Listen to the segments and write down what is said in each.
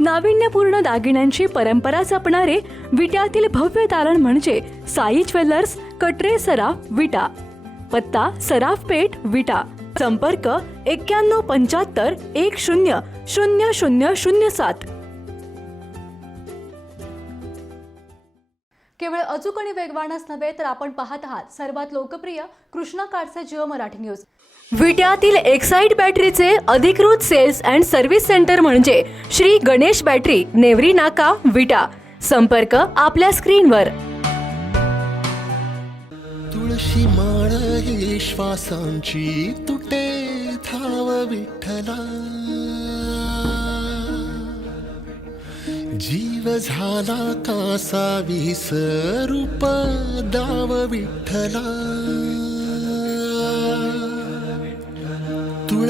नाविन्यपूर्ण दागिन्यांची परंपरा जपणारे विट्यातील भव्य तारण म्हणजे साई ज्वेलर्स कटरे सराफ विटा पत्ता सराफ पेठ विटा संपर्क एक्क्याण्णव पंच्याहत्तर एक शून्य शून्य शून्य शून्य सात. केवळ अचूक आणि वेगवानच नव्हे तर आपण पाहत आहात सर्वात लोकप्रिय कृष्णा काडचे जिओ मराठी न्यूज. विट्यातील एक्साईट बॅटरीचे अधिकृत सेल्स अँड सर्व्हिस सेंटर म्हणजे श्री गणेश बॅटरी नेवरी नाका विटा. संपर्क आपल्या स्क्रीनवर तुळशी माळ ही श्वासांची तुटे थाव विठ्ठला. जीव झाला कासा विसरूप दाव विठ्ठला.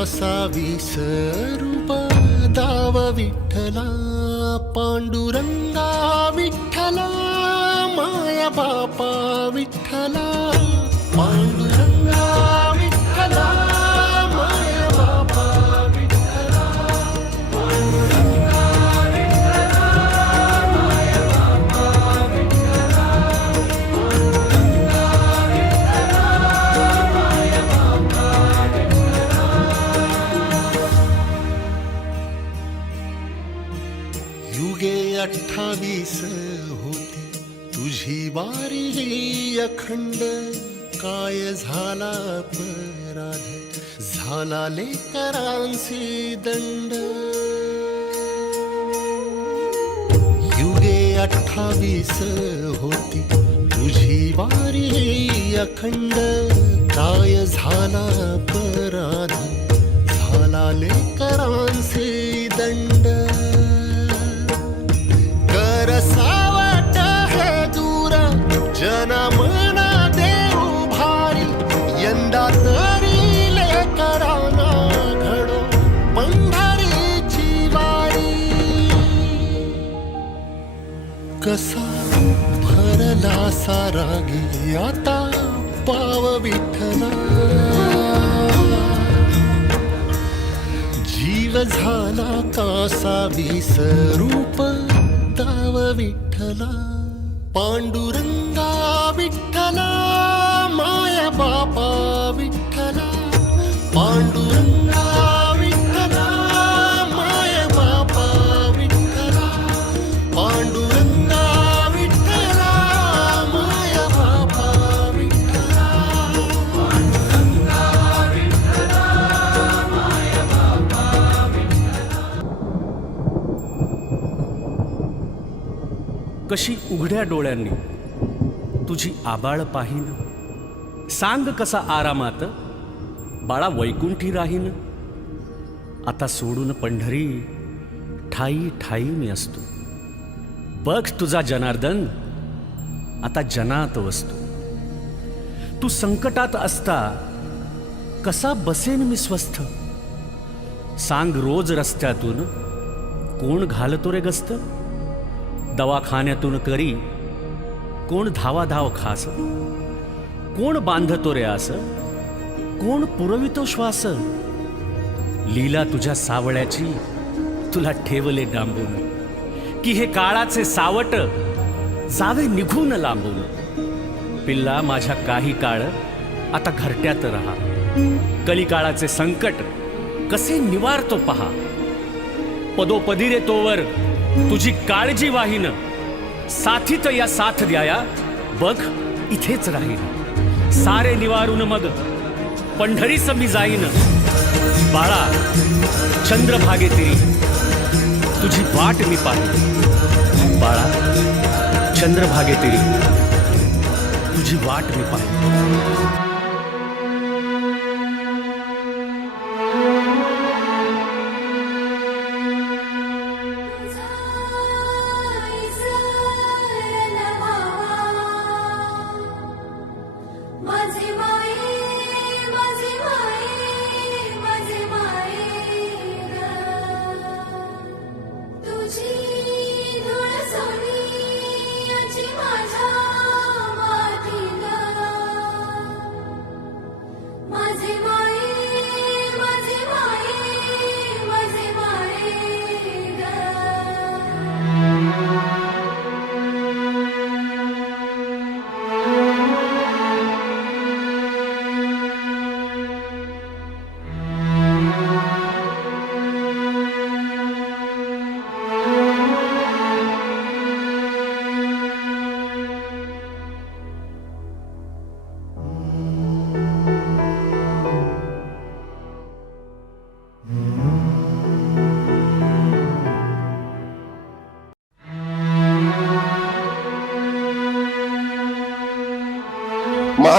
असावी कासा विसरूप दाव विठ्ठला पांडुरंगा विठ्ठला माया बापा विठ्ठला. अठ्ठावीस होती. तुझी बारी अखंड. काय झाला अपराध? झाला लेकरांसी दंड. युगे अठ्ठावीस होती. तुझी बारी अखंड. काय झाला अपराध? झाला लेकरांसी दंड. जनमना देऊ भारी यंदा तरी लेकराना घडो पंढरीची वारी. कसा भरला सारा आता पाव विठला जीव झाला कासा विसरूप दाव विठ्ठला. पांडुरंगा विठ्ठला माया बापा विठ्ठला पांडुरंगा कशी उघड्या डोळ्यांनी तुझी आबाळ पाहीन. सांग कसा आरामात. बाळा वैकुंठी राहीन. आता सोडून पंढरी ठाई ठाई मी असतो. बघ तुझा जनार्दन आता जनात वसतो. तू संकटात असता कसा बसेन मी स्वस्थ? सांग रोज रस्त्यातून कोण घालतो रे गस्त? दवाखान्यातून करी. कोण धावा धाव खास कोण बांधतो रे आस कोण पुरवितो श्वास. लीला तुझ्या सावळ्याची तुला ठेवले डांबून. की हे काळाचे सावट जावे निघून लांबून. पिल्ला माझ्या काही काळ आता घरट्यात राहा. कलिकाळाचे संकट कसे निवारतो पहा. पदोपदी रे तोवर तुझी काळजी वाहिन. साथीत या साथ द्याया. बघ इथेच राहीन. सारे निवारून मग. पंढरीस मी जाईन. बाळा चंद्रभागे तिरी. तुझी वाट मी पाहिली बाळा चंद्रभागे तिरी. तुझी वाट मी पाहिली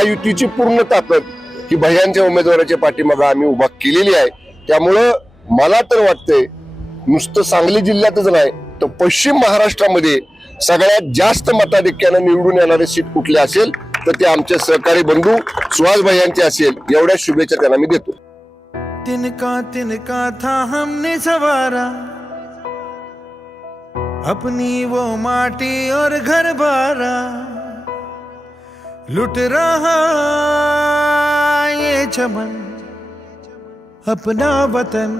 महायुतीची पूर्ण ताकद ही भैयांच्या उमेदवाराच्या पाठीमागे आम्ही उभा केलेली आहे. त्यामुळं मला तर वाटतंय नुसतं सांगली जिल्ह्यातच नाही तर पश्चिम महाराष्ट्रामध्ये सगळ्यात जास्त मताधिक्यानं निवडून येणारे सीट कुठले असेल तर ते आमचे सहकारी बंधू सुहास भैयांचे असेल एवढ्या शुभेच्छा त्यांना मी देतो. तिनका तिनका था हमने सवारा अपनी वो माटी और घर बारा. लुट रहा ये चमन अपना वतन।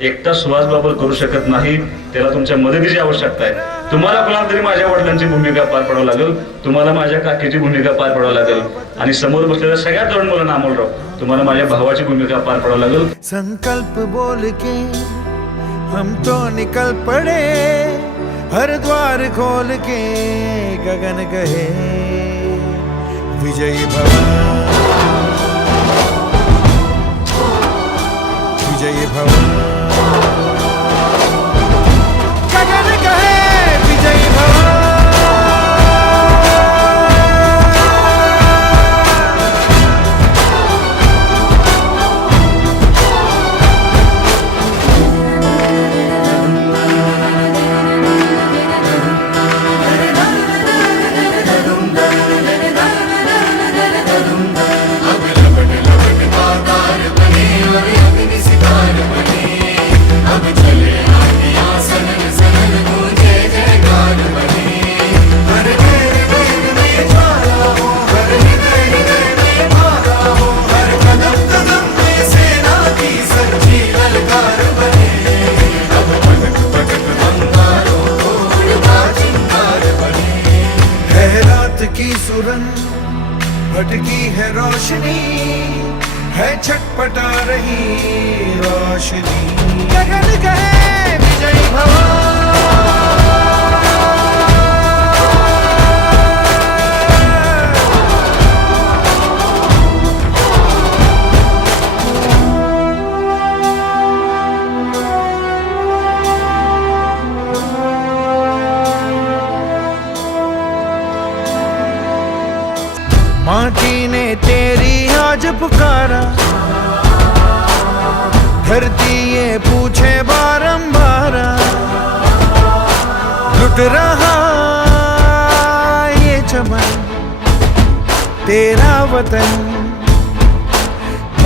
एकटा सुहास बाबत करू शकत नाही त्याला तुमच्या मदतीची आवश्यकता आहे. तुम्हाला कोणाला तरी माझ्या वडिलांची भूमिका पार पाडावं लागेल. तुम्हाला माझ्या काकीची भूमिका पार पाडावं लागेल. आणि समोर बसलेल्या सगळ्या तरुण मुलांना अमोलराव तुम्हाला माझ्या भावाची भूमिका पार पाडावं लागेल. संकल्प बोल के हम तो निकल पड़े हर द्वार खोल के गगन गए विजयी भव। विजयी भव। रोशनी है छटपटा रही रोशनी। गगन गए विजय भवन धरती ये पूछे बारंबार। लुट रहा ये चमन, तेरा वतन।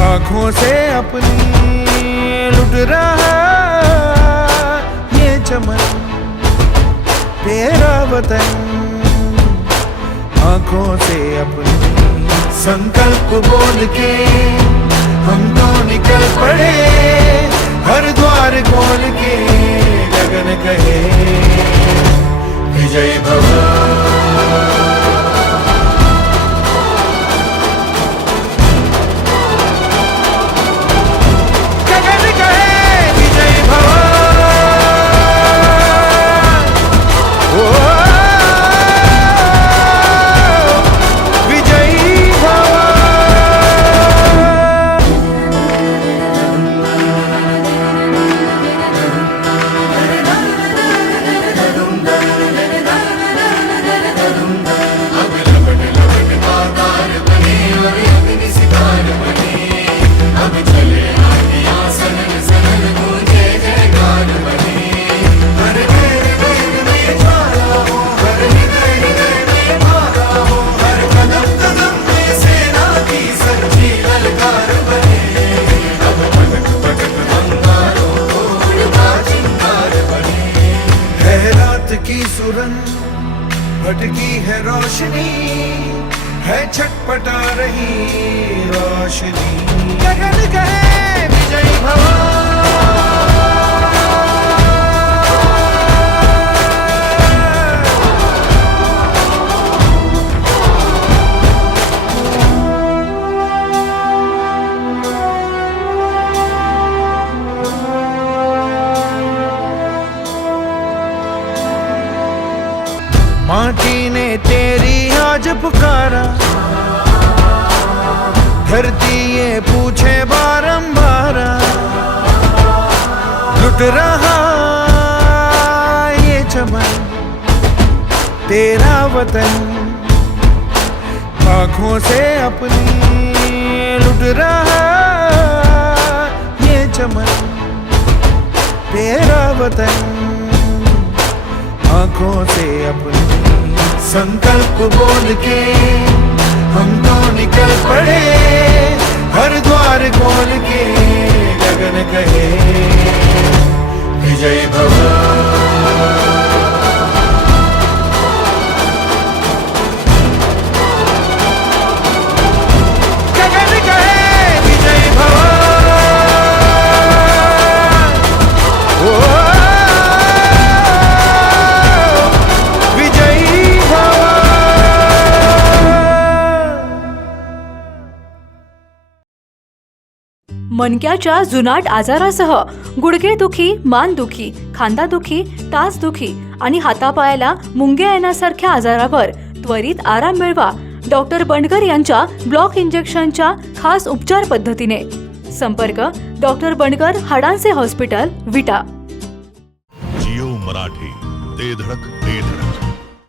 आँखों से अपनी लुट रहा ये चमन, तेरा वतन। आँखों से अपनी संकल्प बोल के हम तो निकल पड़े हर द्वार खोल के गगन कहे विजय भव चमन तेरा वतन आँखों से अपनी लुट रहा ये चमन, तेरा वतन आँखों से अपनी संकल्प बोल के हम तो निकल पड़े। हर द्वार खोल के गगन कहे, विजय भव मनक्याच्या जुनाट आजारासह गुडघेदुखी मानदुखी खांदादुखी टाचदुखी आणि हातापायाला मुंग्या येण्यासारख्या आजारावर त्वरित आराम मिळवा डॉक्टर बंडकर यांच्या ब्लॉक इंजेक्शनच्या खास उपचार पद्धतीने. संपर्क डॉक्टर बंडकर हाडांचे हॉस्पिटल विटा. जिओ मराठी ते धडक.